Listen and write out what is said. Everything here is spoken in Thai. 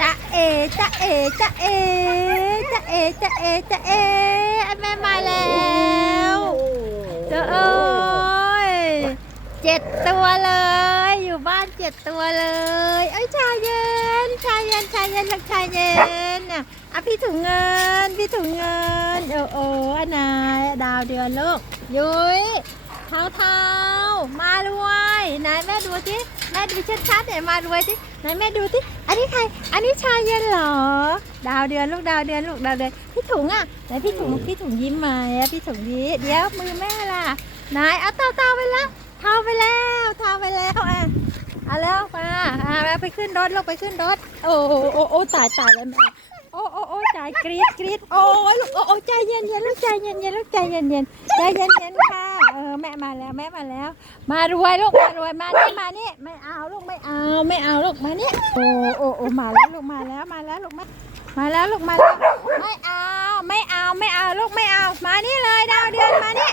จะเอจะเอจะเอจะเอจะเอจะเออันแม่มาแล้วเจ้าเอ้ยเจ็ดตัวเลย อยู่บ้านเจ็ดตัวเลยเอ้ยชายเย็นชายเย็นชายเย็นลูกชายเย็นอะพี่ถุงเงินพี่ถุงเงินโอ้โอ้อันายดาวเดือนลูกยุ้ยเท้าเท้ามารวย ไหนแม่ดูสิแม่ดูชัดๆไหนมารวยสิไหนแม่ดูสิอันนี้ใคร อันนี้ชายเย็นเหรอ ดาวเดือนลูกดาวเดือนลูกดาวเดือนพี่ถุงอะไหนพี่ถุงพี่ถุงยิ้มมอะพี่ถุงยิ้มเดี๋ยวมือแม่ล่ะไหนเอาเต่าเต่าไปแล้วเท้าไปแล้วเท้าไปแล้วอะเอาแล้วมาอะไปขึ้นรถลูกไปขึ้นรถโอ้โอ้โอ้ตายตายแล้วแม่โอ้โอ้โอ้ใจกรี๊ดกรี๊ดโอ้ยลูกโอ้ใจเย็นเย็นลูกใจเย็นเย็นลูกใจเย็นเย็นใจเย็นเย็นค่ะ เออแม่มาแล้วแม่มาแล้ว มารวยลูกมารวยมานี่มานี่ไม่เอาลูกไม่เอาไม่เอาลูกมานี่โอ้โอ้โอ้มาแล้วลูกมาแล้วมาแล้วลูกมามาแล้วลูกมาแล้วไม่เอาไม่เอาไม่เอาลูกไม่เอามานี่เลยดาวเดือนมานี่